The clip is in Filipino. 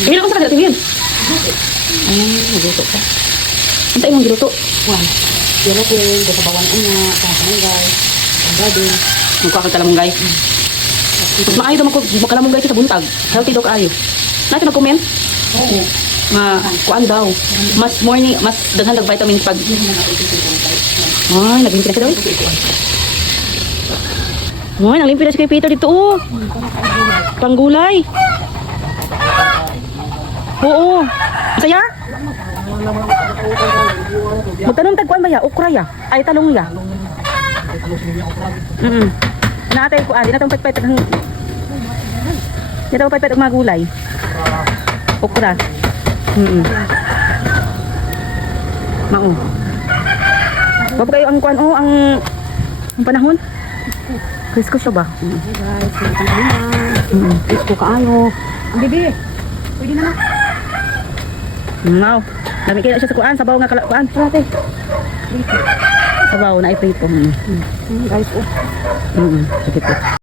Hilo ko sa kanila tingin. Ay, nagluto ka. Ang tayo mong giluto. Juan. Pero ko yung kasabawan una, kasabawan ang garden. Magkuha ka talamong guys. Mas maayo daw ako makalamong sa buntag. Healthy daw kaayo. Natin nag-comment? Oo. Nga, kuan daw. Mas morning, mas daghan dag vitamins pag... Ay, naglimpy na siya daw. eh. Ay, naglimpy na si kay Peter dito, oh. Panggulay. Oo. Saya? Magtanong tagkuan ba ya? Ukra ya? Ay, talong ya? Mm -mm. Naatay ko, di natong ang... Di natong pagpait ang mga gulay. Ukra. Mm -mm. Mao. Wag kayo ang kuan oh, ang ang panahon. Krisko siya ba? Hey guys. Mm. Ito kaayo. Ang bibi. Pwede na na. Ngaw. Dami kaya siya sa kuan, sabaw nga kala kuan. Prate. Sabaw na iprito. Mm. Hmm, guys, oh. Mm. Po.